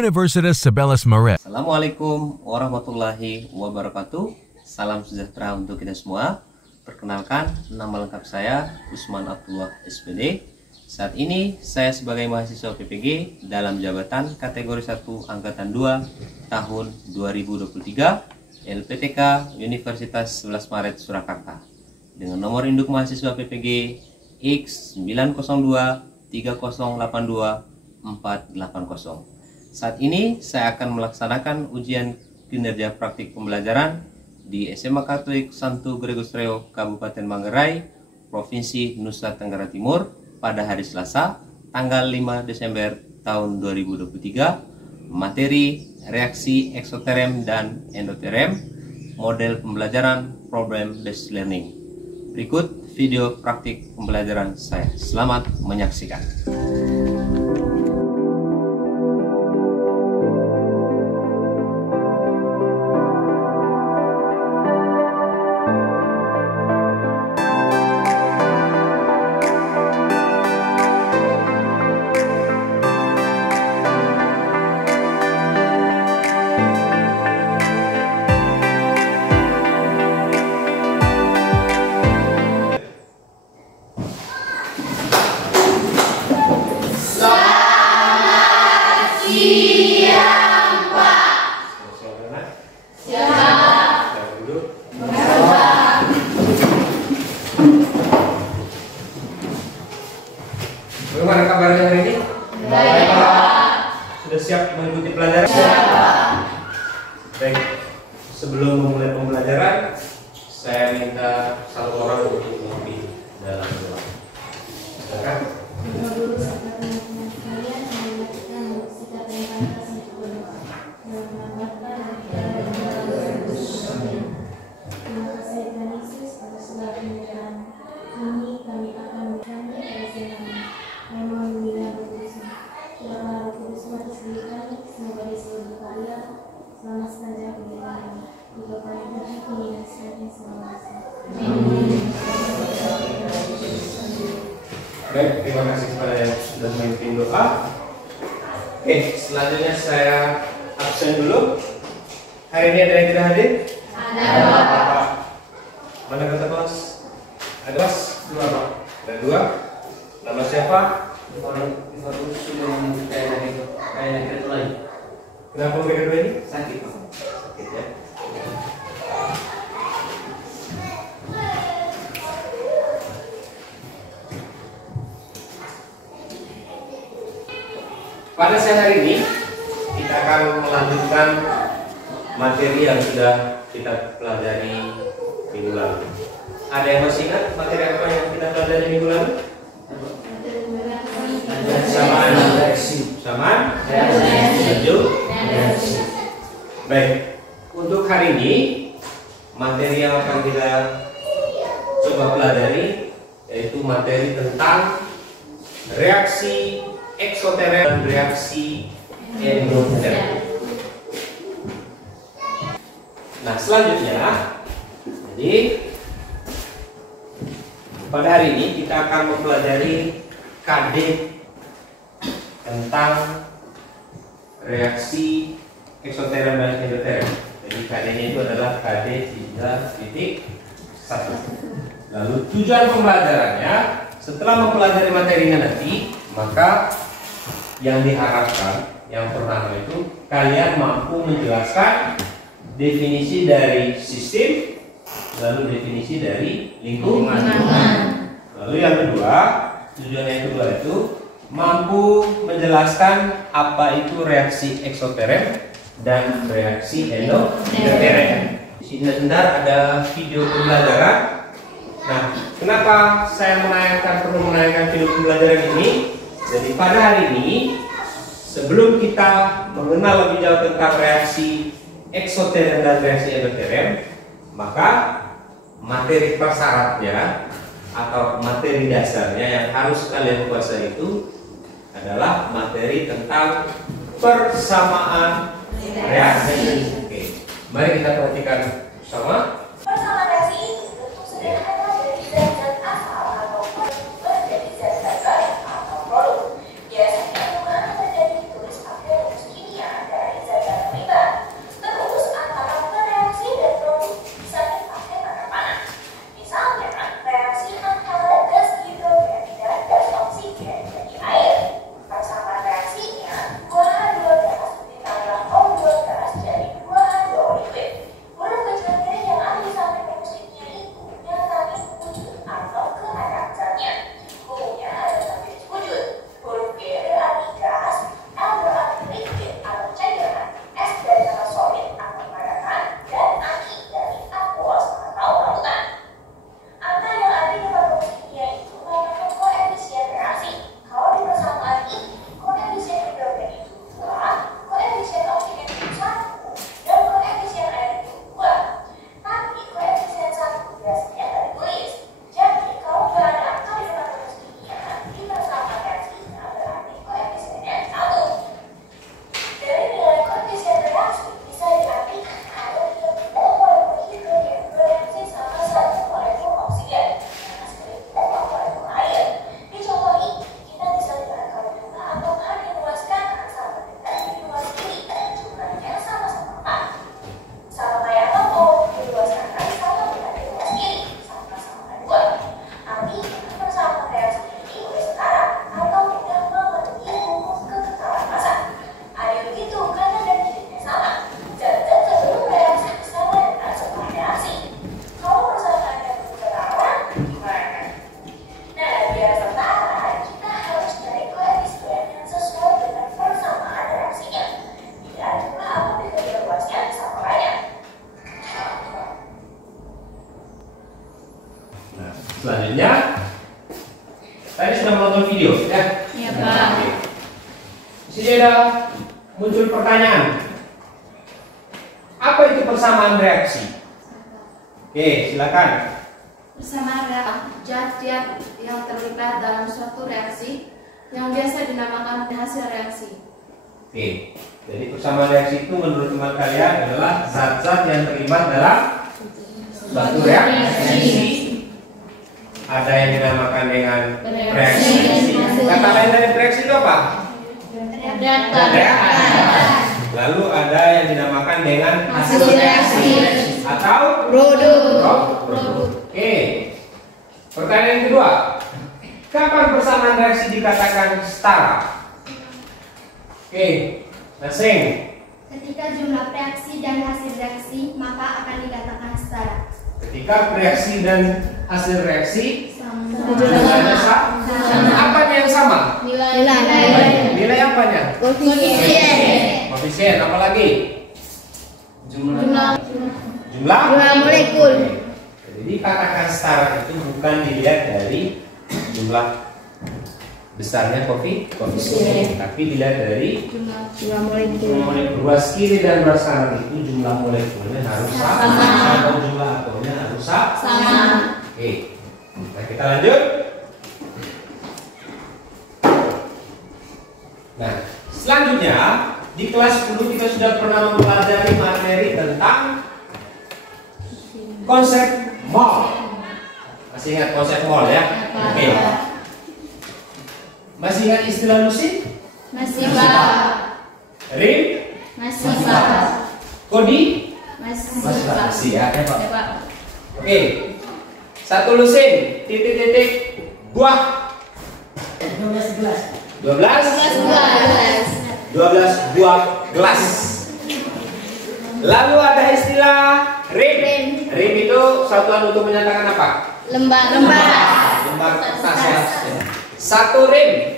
Universitas Sebelas Maret. Assalamualaikum warahmatullahi wabarakatuh. Salam sejahtera untuk kita semua. Perkenalkan, nama lengkap saya Usman Abdullah SPD. Saat ini saya sebagai mahasiswa PPG dalam jabatan kategori 1 Angkatan 2 tahun 2023 LPTK Universitas 11 Maret Surakarta dengan nomor induk mahasiswa PPG X902 3082 480. Saat ini saya akan melaksanakan ujian kinerja praktik pembelajaran di SMA Katolik Santo Gregos Reo, Kabupaten Manggarai, Provinsi Nusa Tenggara Timur pada hari Selasa, tanggal 5 Desember tahun 2023. Materi reaksi eksoterem dan endoterem, model pembelajaran problem based learning. Berikut video praktik pembelajaran saya. Selamat menyaksikan. Bagaimana kabarnya hari ini? Baik, Pak. Sudah siap mengikuti pelajaran? Siap, Pak. Baik, sebelum memulai pembelajaran, saya minta satu orang untuk memimpin dalam doa. Silakan. Baik, terima kasih kepada yang sudah memimpin doa. Oke, selanjutnya saya absen dulu. Hari ini ada yang tidak hadir? Ada, Pak. Mana kata kelas? Ada kelas? Dua, Pak. Ada dua. Nama siapa? Kenapa mereka dua ini? Sakit, Pak. Sakit ya. Pada siang hari ini kita akan melanjutkan materi yang sudah kita pelajari minggu lalu. Ada yang masih ingat materi apa yang kita pelajari minggu lalu? Samaan, setuju. Baik, untuk hari ini materi yang akan kita coba pelajari yaitu materi tentang reaksi eksoterem dan reaksi endoterem. Nah, selanjutnya, jadi pada hari ini kita akan mempelajari KD tentang reaksi eksoterem dan endoterem. Jadi KD-nya itu adalah KD 3.1. Lalu tujuan pembelajarannya, setelah mempelajari materinya nanti, maka yang diharapkan yang pertama itu kalian mampu menjelaskan definisi dari sistem, lalu definisi dari lingkungan. Lalu yang kedua, tujuan yang kedua itu mampu menjelaskan apa itu reaksi eksoterem dan reaksi endoterem. Di sini sebentar ada video pembelajaran. Nah, kenapa saya perlu menayangkan video pembelajaran ini? Jadi pada hari ini, sebelum kita mengenal lebih jauh tentang reaksi eksoterem dan reaksi endoterem, maka materi prasyaratnya atau materi dasarnya yang harus kalian kuasai itu adalah materi tentang persamaan reaksi. Oke, mari kita perhatikan bersama. Persamaan reaksi itu bentuk sederhana dari zat-zat asal atau menjadi zat-zat baik atau produk. Biasanya menggunakan terjadi ditulis pakai rumus kimia. Selanjutnya, tadi sudah menonton video ya? Iya, Pak. Di sini ada muncul pertanyaan. Apa itu persamaan reaksi? Oke, silakan. Persamaan zat yang terlibat dalam suatu reaksi yang biasa dinamakan hasil reaksi. Oke, jadi persamaan reaksi itu menurut teman kalian adalah zat-zat yang terlibat dalam suatu reaksi. Ada yang dinamakan dengan reaksi. Kata lain dari reaksi itu apa? Reaksi. Lalu ada yang dinamakan dengan hasil reaksi atau produk. Oke. Pertanyaan kedua. Kapan persamaan reaksi dikatakan setara? Oke, Nasing. Ketika jumlah reaksi dan hasil reaksi, maka akan dikatakan setara. Ketika reaksi dan hasil reaksi Sama. sama. Apanya yang sama? Nilai apanya? Koefisien. Apa lagi? Jumlah molekul. Jadi katakan setara itu bukan dilihat dari jumlah besarnya koefisien, tapi dilihat dari Jumlah molekul. ruas kiri dan ruas kanan itu jumlah molekulnya harus sama atau jumlah atomnya harus sama. Oke, nah kita lanjut. Nah, selanjutnya di kelas 10 kita sudah pernah mempelajari materi tentang konsep mol. Masih ingat konsep mol ya? Oke. Masih ingat istilah lusin? Masih, Pak. Rim? Masih, Pak. Kodi? Masih, Pak. Masih ya, Ya, Pak. Oke. Satu lusin, titik-titik, buah. 12 buah gelas. Lalu ada istilah rim. Rim itu satuan untuk menyatakan apa? Lembar. Lembar kertas ya. Satu rim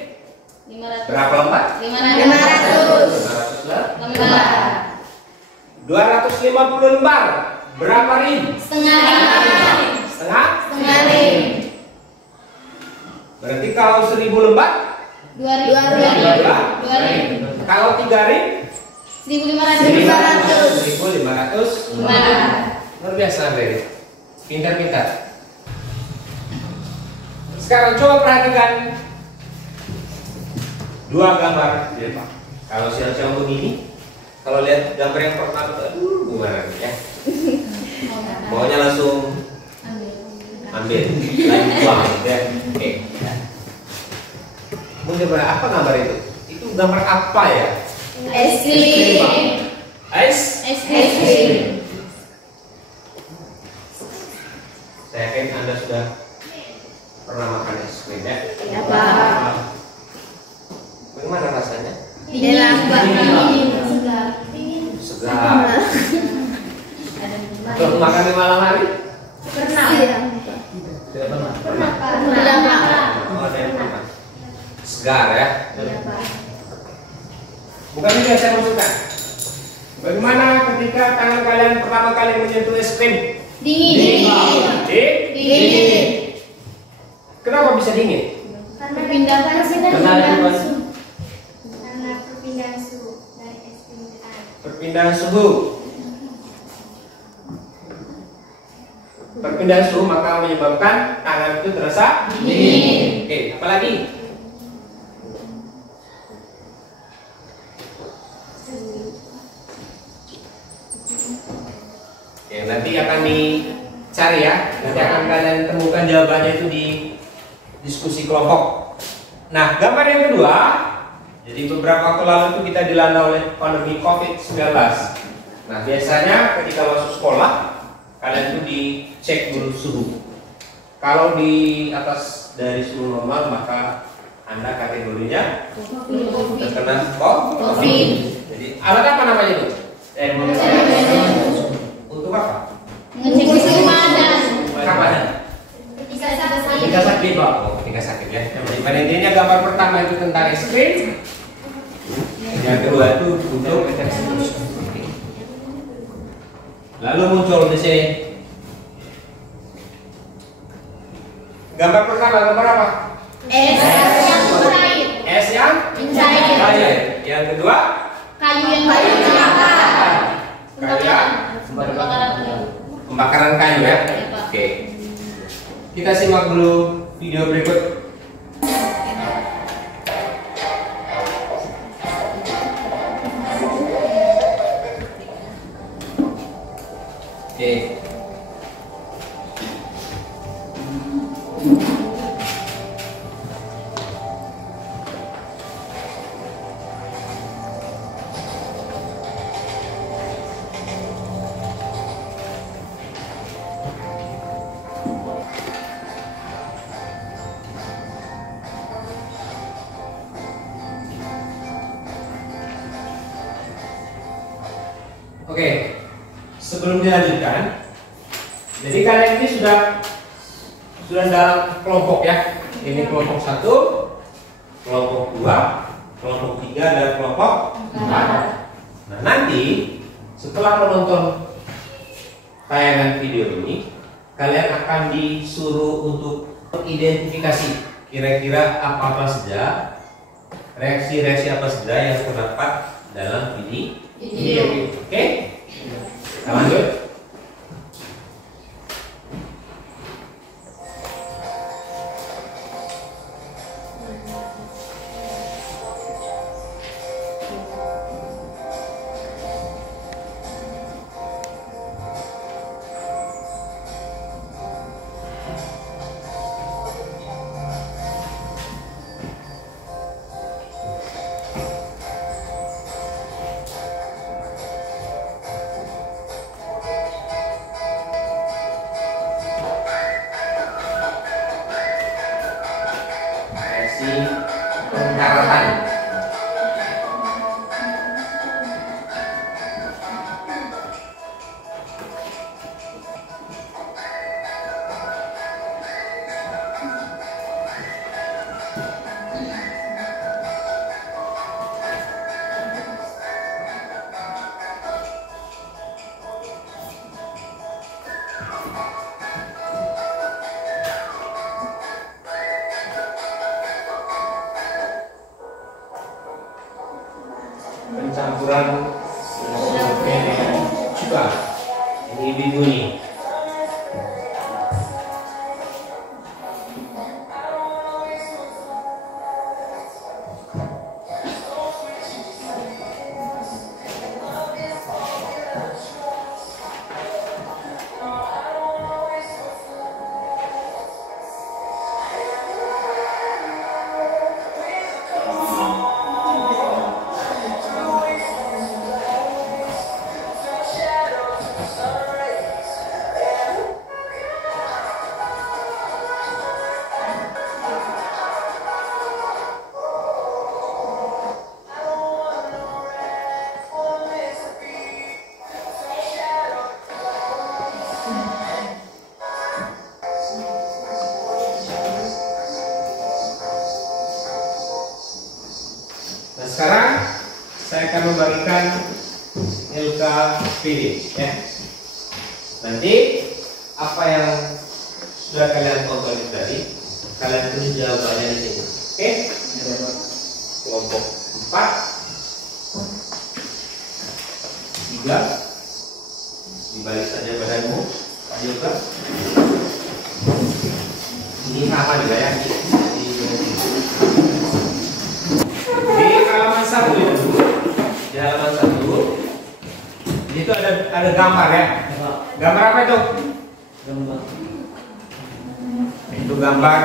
500. berapa lembar? 500 lembar. 250 lembar berapa rim? Setengah rim. Berarti kalau 1000 lembar 2 rim. kalau 3 rim 1.500 1500 lembar. luar biasa, Beri. Pintar-pintar. Sekarang coba perhatikan dua gambar di depan. Kalau siang-siang begini, kalau lihat gambar yang pertama, aduh gimana nih ya? Pokoknya langsung ambil, lagi buang ya. Oke. Mungkin apa gambar itu? Itu gambar apa ya? Es krim. Saya yakin Anda sudah pernah makan es krim ya? Ya, Pak. Bagaimana rasanya? Segar. Untuk makan di malam hari? Tidak pernah. Oh, ada yang pernah. Segar ya? Bukan itu yang saya maksudkan. Bagaimana ketika tangan kalian pertama kali menyentuh es krim? Dingin. Kenapa bisa dingin? Perpindahan Karena perpindahan suhu dari es krim ke air. Perpindahan suhu. Perpindahan suhu maka menyebabkan tangan itu terasa dingin. Oke, apa lagi? Oke, nanti akan dicari ya. Nanti akan kalian temukan jawabannya itu di diskusi kelompok. Nah, gambar yang kedua. Jadi beberapa waktu lalu itu kita dilanda oleh pandemi COVID-19. Nah, biasanya ketika masuk sekolah, kalian itu dicek dulu suhu. Kalau di atas dari suhu normal, maka Anda kategorinya terkena COVID. Jadi alat apa namanya itu? Untuk apa? Ngecek suhu badan. Kapan? Ketika sakit, Pak. Oh, ketika sakit ya. Pada intinya gambar pertama itu tentang es krim. Yang kedua itu untuk lalu muncul di sini Gambar pertama gambar apa? Es yang cair. Es yang Cair. cair. Yang kedua? Kayu yang terbakar. Kayak pembakaran kayu ya. Oke. Kita simak dulu video berikut. Oke. Oke, sebelum dilanjutkan, jadi kalian ini sudah dalam kelompok ya. Ini kelompok 1, kelompok 2, kelompok 3 dan kelompok 4. Nah, nanti setelah menonton tayangan video ini, kalian akan disuruh untuk mengidentifikasi kira-kira apa saja reaksi-reaksi apa saja yang terdapat dalam video. Oke? Kita lanjut. Pendaratan. Pencampuran juga ini biru nih. Nah, sekarang saya akan membagikan LKPD ya. Nanti apa yang sudah kalian tonton tadi, kalian tulis jawabannya di sini. Oke? Kelompok 4, 3, dibalik saja badanmu, Pak Yoga. Ini sama juga ya. Di halaman 1 ya, di halaman 1 itu ada gambar ya. Gambar apa itu? Itu gambar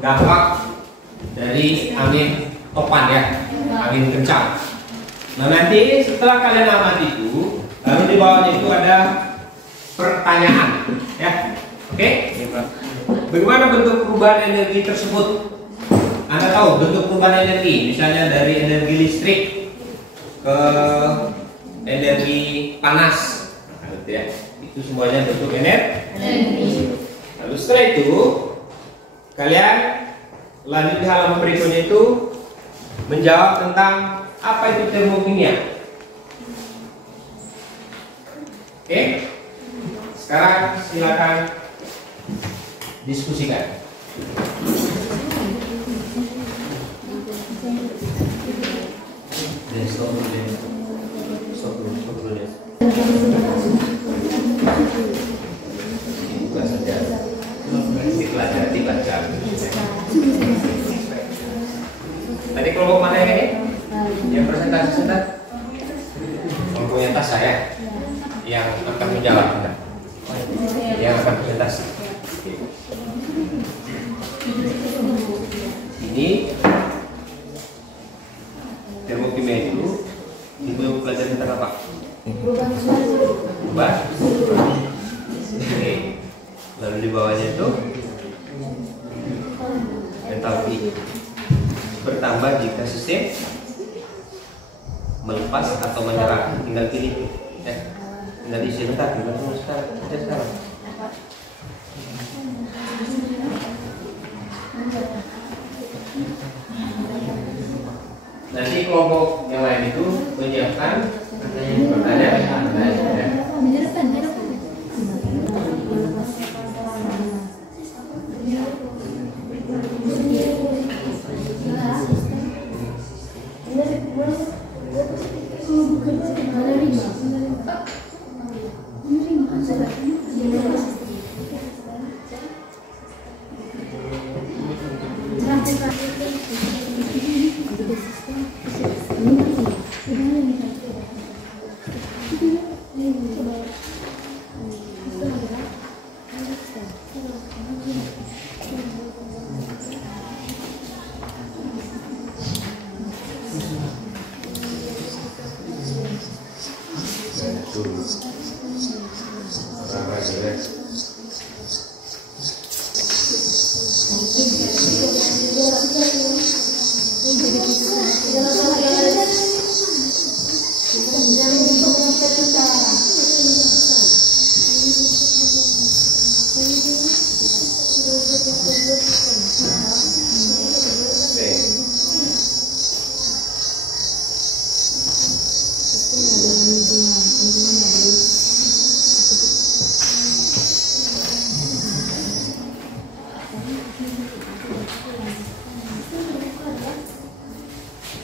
dampak dari angin topan ya, angin kencang. Nah, nanti setelah kalian amati itu, lalu di bawahnya itu ada pertanyaan ya. Oke? Bagaimana bentuk perubahan energi tersebut? Anda tahu bentuk perubahan energi, misalnya dari energi listrik ke energi panas, nah, gitu ya. Itu semuanya bentuk energi. Lalu setelah itu, kalian lanjut di halaman berikutnya itu menjawab tentang apa itu termokimia. Oke, sekarang silakan diskusikan. Buka saja. Dipelajari. Tadi kelompok mana yang ini? Yang presentasi sebentar? Kelompoknya tas saya. Yang akan menjawab sebentar. Yang akan presentasi. Ini termokimia itu pelajaran tentang apa? Ubah. Oke. Lalu di bawahnya itu entalpi bertambah jika sistem melepas atau menyerah. Tinggal pilih. Tinggal isi bentar. Tinggal tulis sekarang. Nanti kelompok yang lain itu menyiapkan pertanyaan.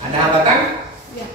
Ada hambatan? Ya.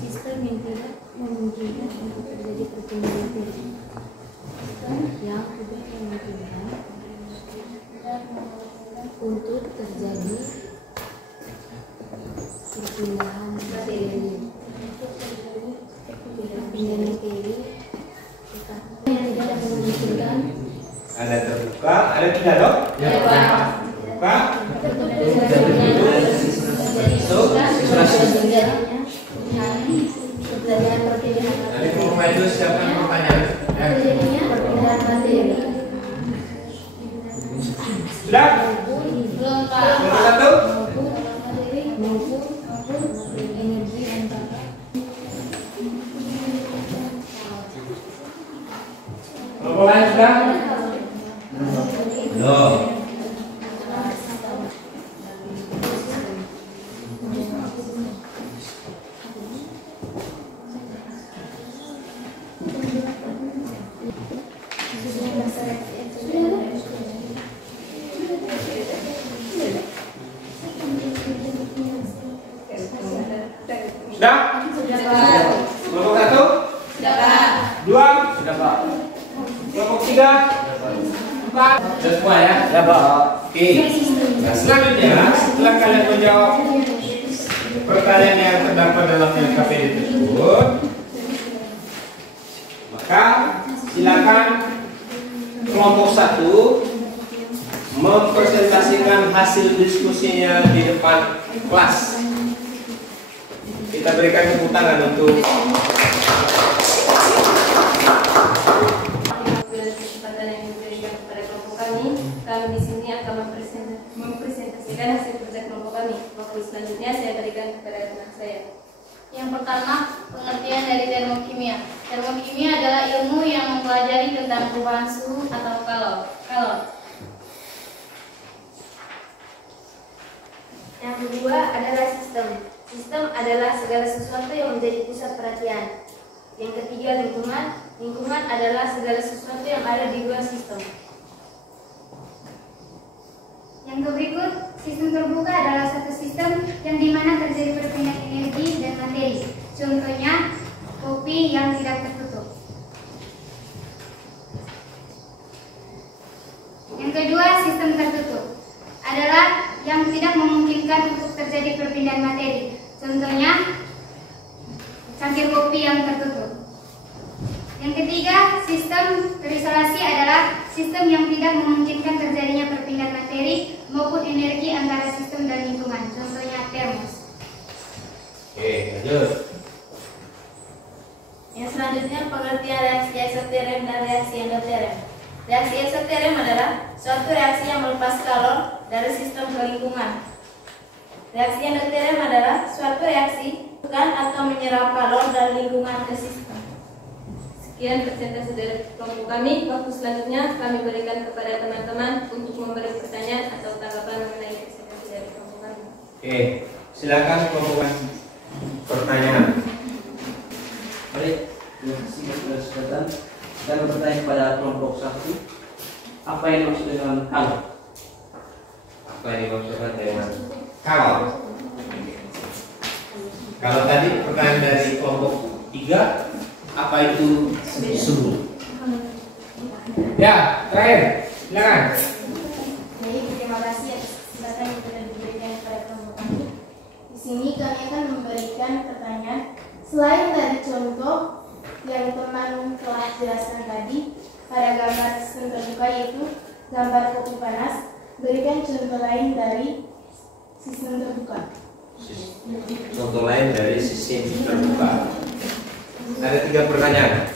Sistem yang tidak memungkinkan untuk terjadi pertumbuhan yang tidak memungkinkan untuk terjadi perpindahan materi yang tidak memungkinkan. Ada terbuka, ada tidak dok? Ya. Terbuka. Nanti kelompok itu siapkan pertanyaan. Sudah? Nomor satu. Kelompok lain sudah? Belum. Sudah? Kelompok satu? Dua? Sudah Pak. Kelompok tiga? Empat? Sudah semua ya? Sudah Pak. Oke. Nah selanjutnya setelah kalian menjawab pertanyaan yang terdapat dalam LKPD tersebut, maka silakan kelompok satu mempresentasikan hasil diskusinya di depan kelas. Kita berikan tepuk tangan untuk selanjutnya saya berikan kepada teman saya. Yang pertama, pengertian dari termokimia. Termokimia adalah ilmu yang mempelajari tentang perubahan suhu atau kalor. Yang kedua adalah sistem. Sistem adalah segala sesuatu yang menjadi pusat perhatian. Yang ketiga lingkungan. Lingkungan adalah segala sesuatu yang ada di luar sistem. Yang berikut, sistem terbuka adalah satu sistem yang dimana terjadi perpindahan energi dan materi. Contohnya, kopi yang tidak tertutup. Yang kedua, sistem tertutup adalah yang tidak memungkinkan untuk terjadi perpindahan materi. Contohnya, cangkir kopi yang tertutup. Yang ketiga, sistem terisolasi adalah sistem yang tidak memungkinkan terjadinya perpindahan materi maupun energi antara sistem dan lingkungan. Contohnya termos. Oke, lanjut. Yang selanjutnya, pengertian reaksi eksoterem dan reaksi endoterem. Reaksi eksoterem adalah suatu reaksi yang melepas kalor dari sistem ke lingkungan. Reaksi endoterem adalah suatu reaksi bukan atau menyerap kalor dari lingkungan ke sistem. Sekian presentasi dari kelompok kami. Waktu selanjutnya kami berikan kepada teman-teman untuk memberi pertanyaan atau tanggapan mengenai presentasi dari kelompok kami. Oke, silakan kelompok pertanyaan. Baik, terima kasih atas kesempatan. Saya bertanya kepada kelompok 1, apa yang dimaksud dengan kalor? Apa yang dimaksudkan dengan kalor? Kalau tadi pertanyaan dari kelompok 3, apa itu suhu? Ya, terakhir, silakan. Baik, terima kasih atas kesempatan yang telah diberikan kepada kelompok kami. Di sini kami akan memberikan pertanyaan. Selain dari contoh yang teman telah jelaskan tadi pada gambar sistem terbuka, yaitu gambar kopi panas, berikan contoh lain dari sistem terbuka. Contoh lain dari sistem terbuka. Ada 3 pertanyaan.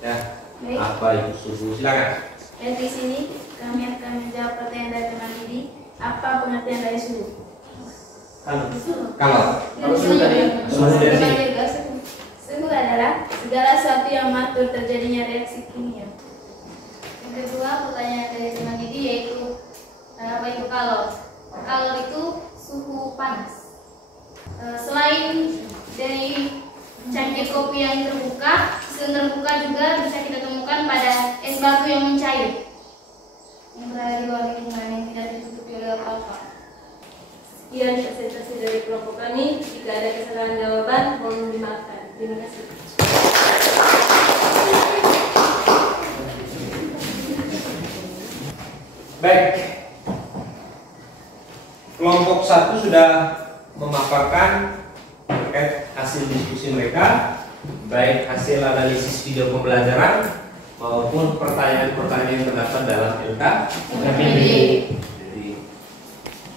Ya, Baik. apa itu suhu? Silakan. Dan di sini kami akan menjawab pertanyaan dari teman Didi. Apa pengertian dari suhu? Kalau Suhu tadi, suhu dari sini. Suhu adalah segala sesuatu yang mengatur terjadinya reaksi kimia. Yang kedua, pertanyaan dari teman Didi yaitu apa itu kalor? Kalor itu suhu panas. Selain dari cangkir kopi yang terbuka, sistem terbuka juga bisa kita temukan pada es batu yang mencair, yang berada di luar lingkungan yang tidak ditutupi oleh apa-apa. Sekian presentasi dari kelompok kami. Jika ada kesalahan jawaban, mohon dimaafkan. Terima kasih. Baik. Kelompok 1 sudah memaparkan terkait hasil diskusi mereka, baik hasil analisis video pembelajaran maupun pertanyaan-pertanyaan yang terdapat dalam LKPD. Jadi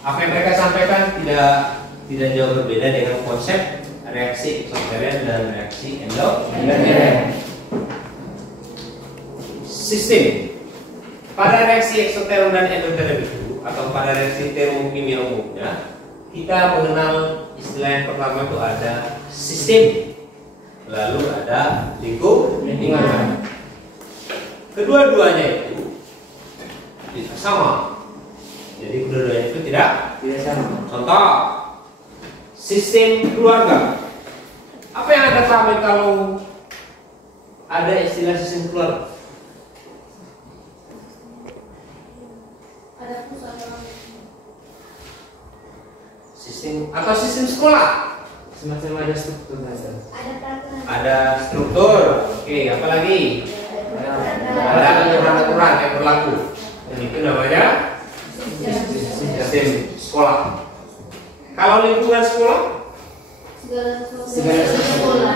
apa yang mereka sampaikan tidak jauh berbeda dengan konsep reaksi eksoterem dan reaksi endoterem. Sistem pada reaksi eksoterem dan endoterem itu, atau pada reaksi termokimia umumnya, kita mengenal istilah yang pertama itu ada sistem, lalu ada lingkungan. Kedua-duanya itu tidak sama. Jadi kedua-duanya itu tidak sama. Contoh, sistem keluarga. Apa yang Anda pahami kalau ada istilah sistem keluarga? Ada pusat Sistem atau sistem sekolah? Semacam ada struktur dasar. ada peraturan. Ada struktur. Oke, apa lagi? Ada aturan-aturan yang berlaku. Dan itu namanya sistem sekolah. Kalau lingkungan sekolah, Segala sekolah.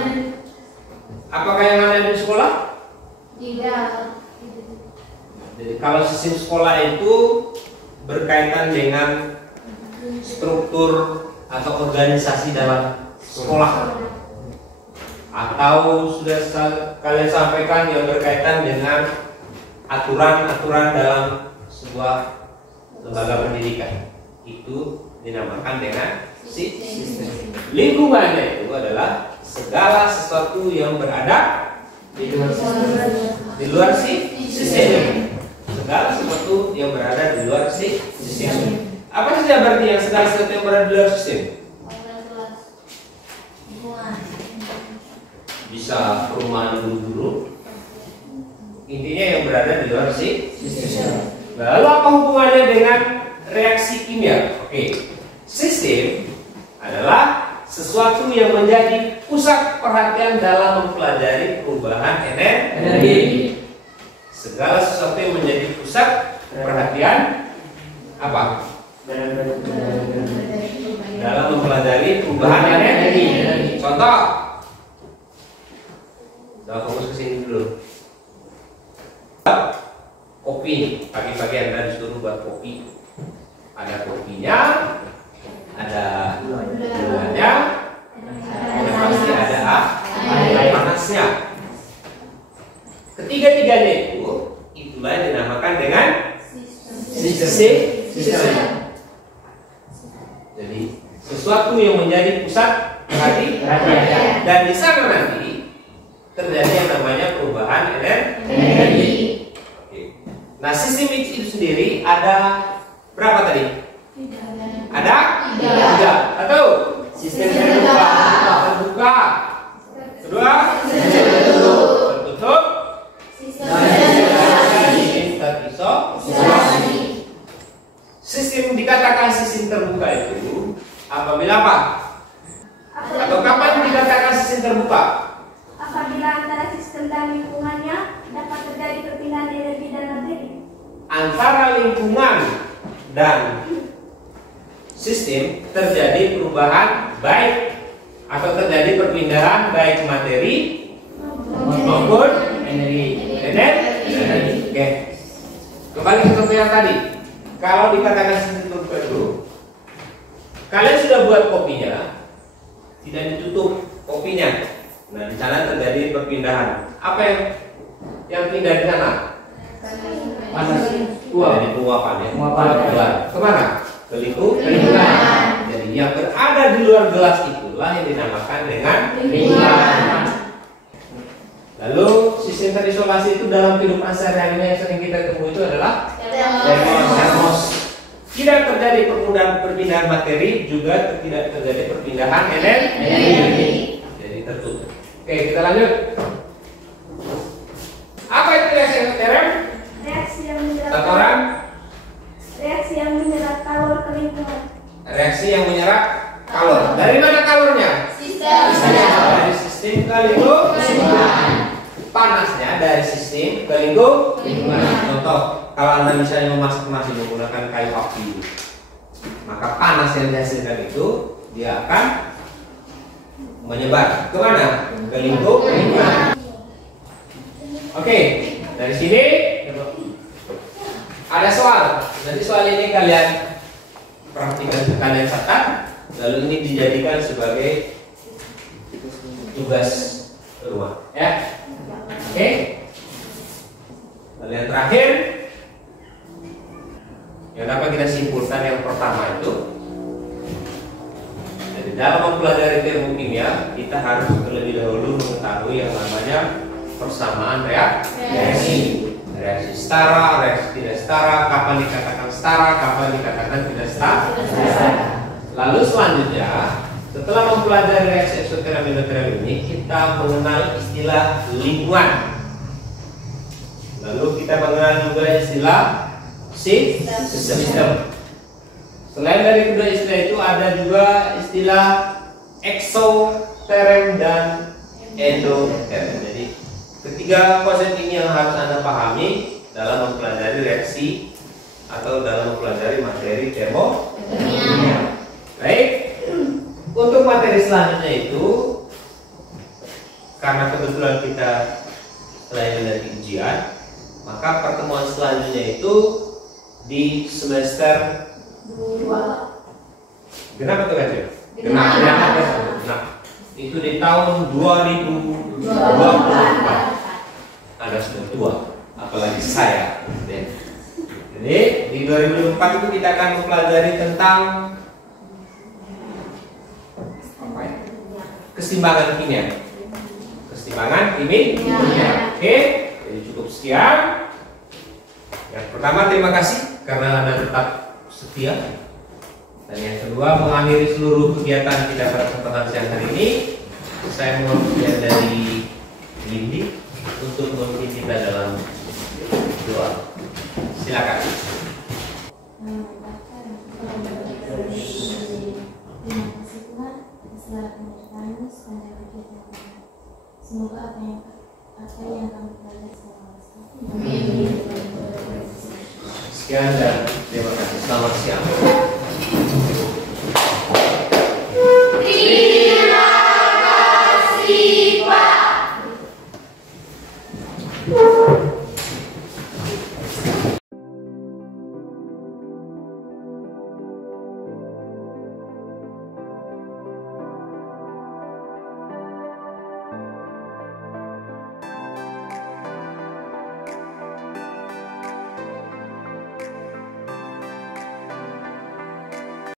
apakah yang ada di sekolah? Tidak. Jadi kalau sistem sekolah itu berkaitan dengan struktur atau organisasi dalam sekolah, atau sudah kalian sampaikan yang berkaitan dengan aturan-aturan dalam sebuah lembaga pendidikan, itu dinamakan dengan sistem. Lingkungannya itu adalah segala sesuatu yang berada di luar sistem. Segala sesuatu yang berada di luar sistem. Apa saja berarti yang segala sesuatu yang berada di luar sistem? Bisa perumahan guru-guru. Intinya yang berada di luar sistem. Lalu apa hubungannya dengan reaksi kimia? Oke. Sistem adalah sesuatu yang menjadi pusat perhatian dalam mempelajari perubahan energi. Segala sesuatu yang menjadi pusat perhatian apa? Dalam mempelajari perubahan energi. Contoh. Coba fokus ke sini dulu. Kopi, pagi-pagi Anda disuruh buat kopi. Ada kopinya, ada gulanya, dan pasti ada air panasnya. Ketiga-tiganya itulah yang dinamakan dengan sistem. Jadi sesuatu yang menjadi pusat perhatian, dan di sana nanti terjadi yang namanya perubahan energi. Oke. Nah, sistem itu sendiri ada berapa tadi? Ada 3. Satu, sistem terbuka. Kedua, sistem tertutup. Sistem terisolasi. Sistem dikatakan sistem terbuka itu apabila apa? Atau kapan dikatakan sistem terbuka? Apabila antara sistem dan lingkungannya dapat terjadi perpindahan energi dan materi. Antara lingkungan dan sistem terjadi perubahan baik atau terjadi perpindahan baik materi maupun energi. Oke. Kembali ke contoh yang tadi. Kalau dikatakan sistem terbuka itu, kalian sudah buat kopinya, tidak ditutup kopinya. Nah, di sana terjadi perpindahan. Apa yang pindah di sana? Panas. Dari penguapan ya. Keluar. Kemana? Ke lingkungan. Jadi yang berada di luar gelas itulah yang dinamakan dengan lingkungan. Lalu sistem terisolasi itu dalam kehidupan sehari-hari yang sering kita temui itu adalah termos. Tidak terjadi perpindahan materi, juga tidak terjadi perpindahan energi. Jadi tertutup. Oke, kita lanjut. Apa itu reaksi eksoterm? Reaksi yang menyerap kalor ke lingkungan. Reaksi yang menyerap kalor. Dari mana kalornya? Dari sistem ke lingkungan. Panasnya dari sistem ke lingkungan. Contoh, kalau Anda misalnya memasak nasi menggunakan kayu api, maka panas yang dihasilkan itu dia akan menyebar ke mana? Ke lingkungan. Oke, dari sini ada soal. Nanti soal ini kalian perhatikan, kalian catat, lalu ini dijadikan sebagai tugas rumah, ya. Oke. Lalu yang terakhir yang dapat kita simpulkan yang pertama itu, jadi dalam mempelajari termokimia kita harus terlebih dahulu mengetahui yang namanya persamaan reaksi. Reaksi setara, reaksi tidak setara, kapan dikatakan setara, kapan dikatakan tidak setara. Lalu selanjutnya, setelah mempelajari reaksi eksoterm endoterm ini, kita mengenal istilah lingkungan. Lalu kita mengenal juga istilah sistem. Selain dari kedua istilah itu ada juga istilah eksoterm dan endoterm. Jadi ketiga konsep ini yang harus Anda pahami dalam mempelajari reaksi atau dalam mempelajari materi termokimia. Baik, untuk materi selanjutnya itu, karena kebetulan kita selain dari ujian, maka pertemuan selanjutnya itu di semester 2. Genap atau ganjil? Genap. Itu di tahun 2024. Anda sudah tua, apalagi saya. Jadi di 2024 itu kita akan mempelajari tentang keseimbangan kimia. Keseimbangan kimia. Oke, jadi cukup sekian. Yang pertama, terima kasih karena Anda tetap setia. Dan yang kedua, mengakhiri seluruh kegiatan kita pada kesempatan siang hari ini, saya mohon perhatian dari Windy untuk memimpin kita dalam doa. Silakan. Terima kasih Tuhan atas penyertaan-Mu sepanjang kegiatan kami. Semoga apa yang kami pelajari selama ini. Sekian dan terima kasih. Selamat siang.